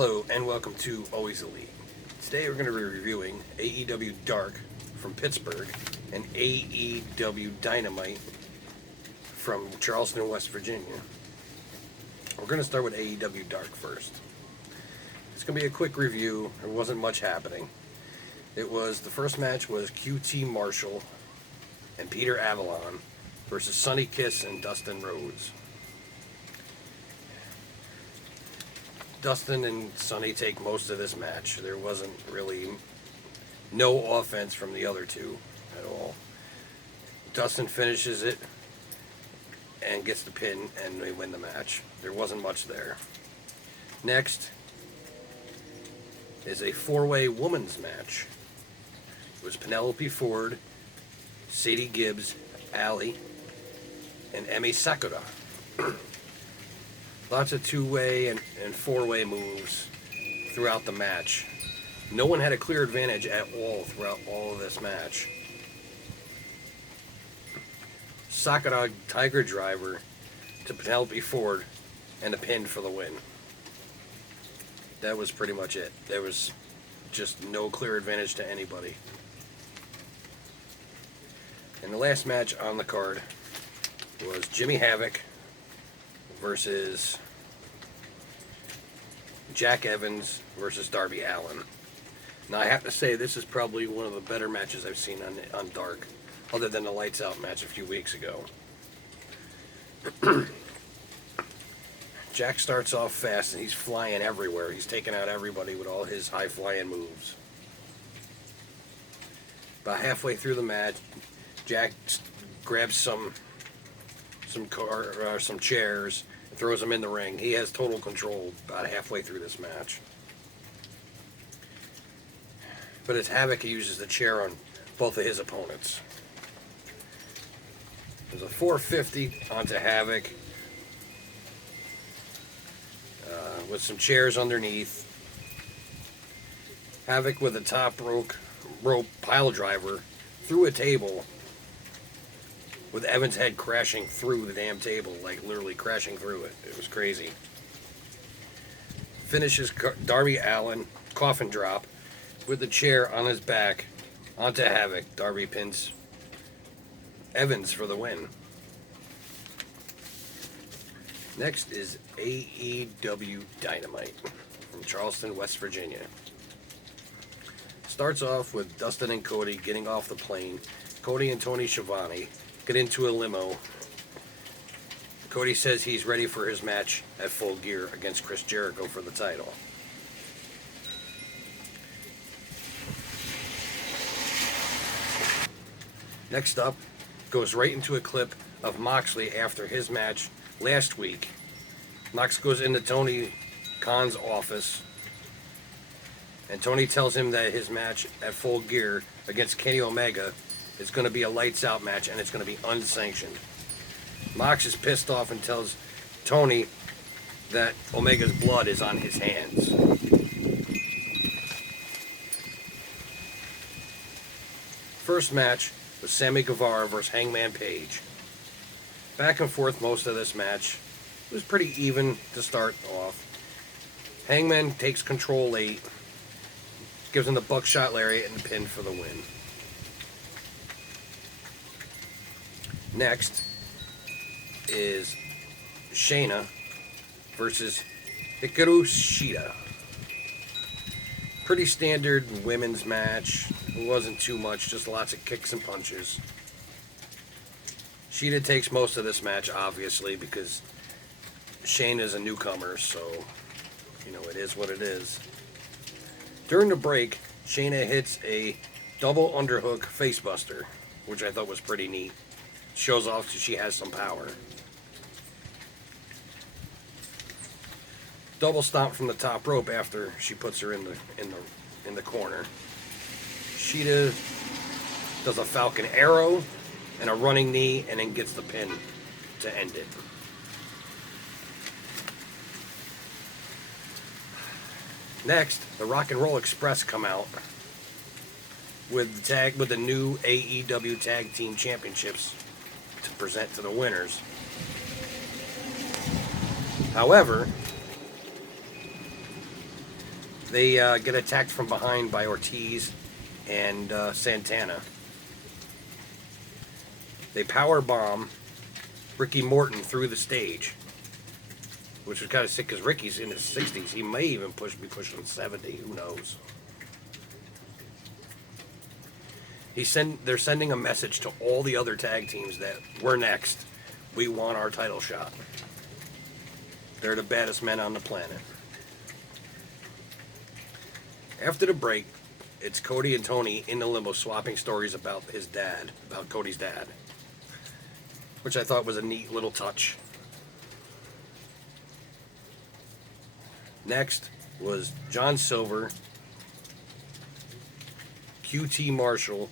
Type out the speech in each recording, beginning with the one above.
Hello and welcome to Always Elite. Today we're going to be reviewing AEW Dark from Pittsburgh and AEW Dynamite from Charleston, West Virginia. We're going to start with AEW Dark first. It's going to be a quick review. There wasn't much happening. The first match was QT Marshall and Peter Avalon versus Sonny Kiss and Dustin Rhodes. Dustin and Sonny take most of this match. There wasn't really no offense from the other two at all. Dustin finishes it and gets the pin, and they win the match. There wasn't much there. Next is a four-way women's match. It was Penelope Ford, Sadie Gibbs, Allie, and Emi Sakura. Lots of two-way and four-way moves throughout the match. No one had a clear advantage at all throughout all of this match. Sakura Tiger Driver to Penelope Ford and a pin for the win. That was pretty much it. There was just no clear advantage to anybody. And the last match on the card was Jimmy Havoc versus Jack Evans versus Darby Allin. Now I have to say this is probably one of the better matches I've seen on Dark, other than the Lights Out match a few weeks ago. Jack starts off fast and he's flying everywhere. He's taking out everybody with all his high-flying moves. About halfway through the match, Jack grabs some chairs and throws them in the ring. He has total control about halfway through this match. But as Havoc, he uses the chair on both of his opponents. There's a 450 onto Havoc with some chairs underneath. Havoc with a top rope pile driver through a table, with Evans' head crashing through the damn table, like literally crashing through it. It was crazy. Finishes Darby Allin, coffin drop, with the chair on his back onto Havoc. Darby pins Evans for the win. Next is AEW Dynamite from Charleston, West Virginia. Starts off with Dustin and Cody getting off the plane. Cody and Tony Schiavone get into a limo. Cody says he's ready for his match at Full Gear against Chris Jericho for the title. Next up, goes right into a clip of Moxley after his match last week. Mox goes into Tony Khan's office, and Tony tells him that his match at Full Gear against Kenny Omega is going to be a lights out match, and it's going to be unsanctioned. Mox is pissed off and tells Tony that Omega's blood is on his hands. First match was Sammy Guevara versus Hangman Page. Back and forth most of this match. It was pretty even to start off. Hangman takes control late, gives him the buckshot lariat and the pin for the win. Next is Shayna versus Hikaru Shida. Pretty standard women's match. It wasn't too much, just lots of kicks and punches. Shida takes most of this match, obviously, because Shayna's a newcomer, so, it is what it is. During the break, Shayna hits a double underhook facebuster, which I thought was pretty neat. Shows off that she has some power. Double stomp from the top rope after she puts her in the corner. Shida does a Falcon Arrow and a running knee, and then gets the pin to end it. Next, the Rock and Roll Express come out with the new AEW Tag Team Championships to present to the winners. However, They get attacked from behind by Ortiz and Santana. They power bomb Ricky Morton through the stage, which was kind of sick because Ricky's in his 60s. He may even be pushing 70. Who knows? They're sending a message to all the other tag teams that we're next. We want our title shot. They're the baddest men on the planet. After the break, it's Cody and Tony in the limo swapping stories about his dad, about Cody's dad, which I thought was a neat little touch. Next was John Silver, QT Marshall,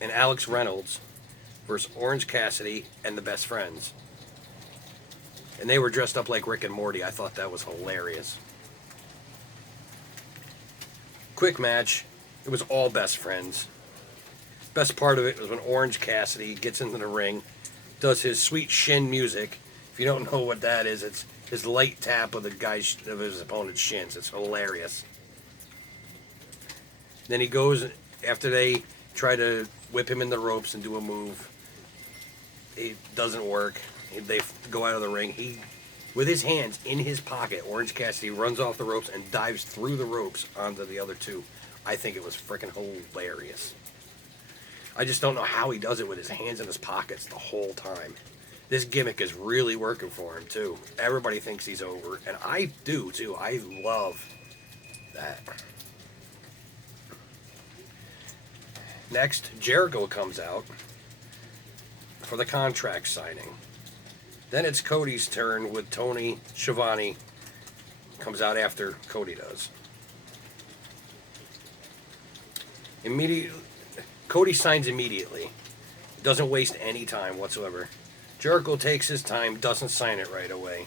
and Alex Reynolds versus Orange Cassidy and the Best Friends. And they were dressed up like Rick and Morty. I thought that was hilarious. Quick match. It was all best friends. Best part of it was when Orange Cassidy gets into the ring, does his sweet shin music. If you don't know what that is, it's his light tap of his opponent's shins. It's hilarious. Then he goes, after they try to whip him in the ropes and do a move, it doesn't work. They go out of the ring. He, with his hands in his pocket, Orange Cassidy runs off the ropes and dives through the ropes onto the other two. I think it was freaking hilarious. I just don't know how he does it with his hands in his pockets the whole time. This gimmick is really working for him, too. Everybody thinks he's over, and I do, too. I love that. Next, Jericho comes out for the contract signing. Then it's Cody's turn with Tony Schiavone. Comes out after Cody does. Cody signs immediately. Doesn't waste any time whatsoever. Jericho takes his time, doesn't sign it right away.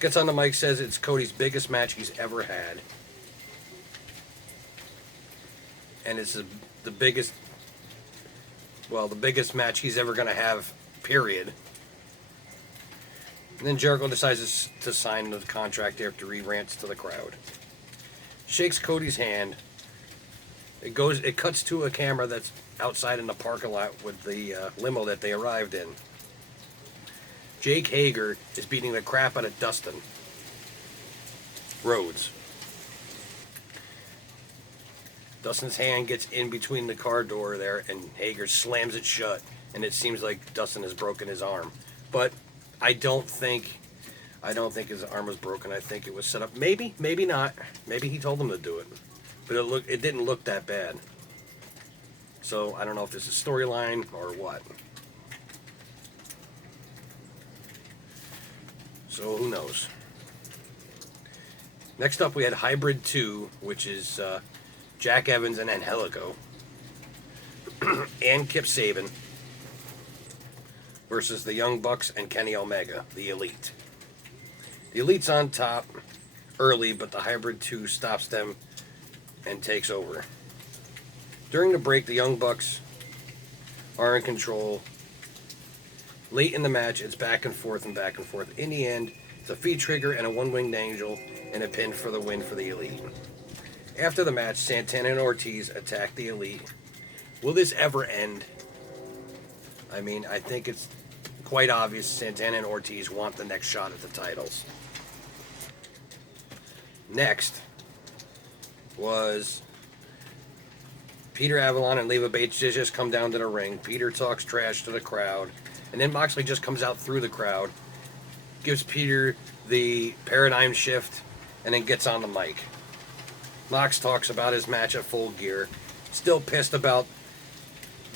Gets on the mic, says it's Cody's biggest match he's ever had. And it's the biggest match he's ever going to have, period. And then Jericho decides to sign the contract after he rants to the crowd. Shakes Cody's hand. It cuts to a camera that's outside in the parking lot with the limo that they arrived in. Jake Hager is beating the crap out of Dustin Rhodes. Dustin's hand gets in between the car door there, and Hager slams it shut, and it seems like Dustin has broken his arm. But I don't think his arm was broken. I think it was set up. Maybe not. Maybe he told him to do it. But it didn't look that bad. So I don't know if this is storyline or what. So who knows? Next up we had Hybrid 2, which is Jack Evans and Angelico and Kip Sabian versus the Young Bucks and Kenny Omega, the Elite. The Elite's on top early, but the Hybrid 2 stops them and takes over. During the break, the Young Bucks are in control. Late in the match, it's back and forth and back and forth. In the end, it's a feet trigger and a one-winged angel and a pin for the win for the Elite. After the match, Santana and Ortiz attack the Elite. Will this ever end? I mean, I think it's quite obvious Santana and Ortiz want the next shot at the titles. Next was Peter Avalon and Leva Bates just come down to the ring. Peter talks trash to the crowd, and then Moxley just comes out through the crowd, gives Peter the paradigm shift, and then gets on the mic. Mox talks about his match at Full Gear, still pissed about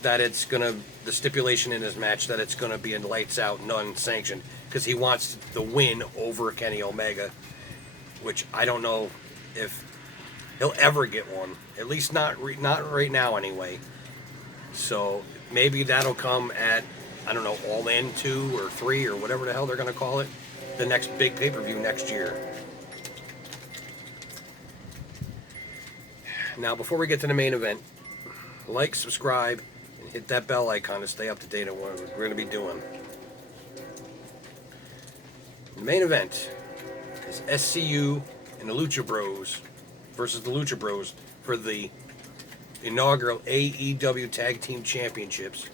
that the stipulation in his match that it's gonna be in lights out, non-sanctioned, because he wants the win over Kenny Omega, which I don't know if he'll ever get one. At least not right now, anyway. So maybe that'll come at, I don't know, All In 2 or 3 or whatever the hell they're going to call it, the next big pay-per-view next year. Now, before we get to the main event, like, subscribe, and hit that bell icon to stay up to date on what we're going to be doing. The main event is SCU and the Lucha Bros versus the Lucha Bros for the inaugural AEW Tag Team Championships,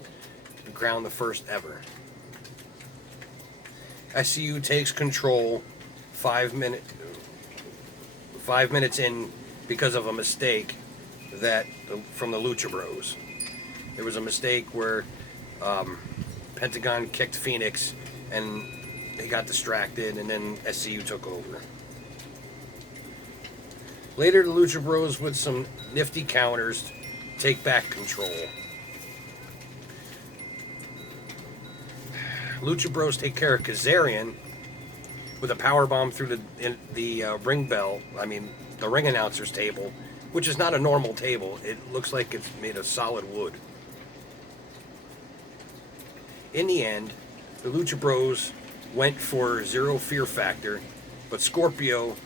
crowned the first ever. SCU takes control 5 minutes in because of a mistake from the Lucha Bros. There was a mistake where Pentagon kicked Phoenix and they got distracted, and then SCU took over. Later, the Lucha Bros, with some nifty counters, take back control. Lucha Bros take care of Kazarian with a powerbomb through the ring bell. The ring announcer's table, which is not a normal table. It looks like it's made of solid wood. In the end, the Lucha Bros went for zero fear factor, but Scorpio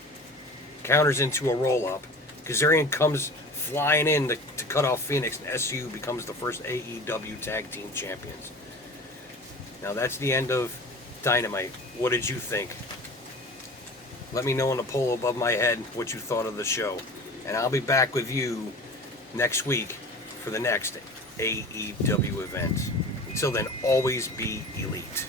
counters into a roll-up. Kazarian comes flying in to cut off Phoenix, and SU becomes the first AEW Tag Team Champions. Now that's the end of Dynamite. What did you think? Let me know in the poll above my head what you thought of the show. And I'll be back with you next week for the next AEW event. Until then, always be elite.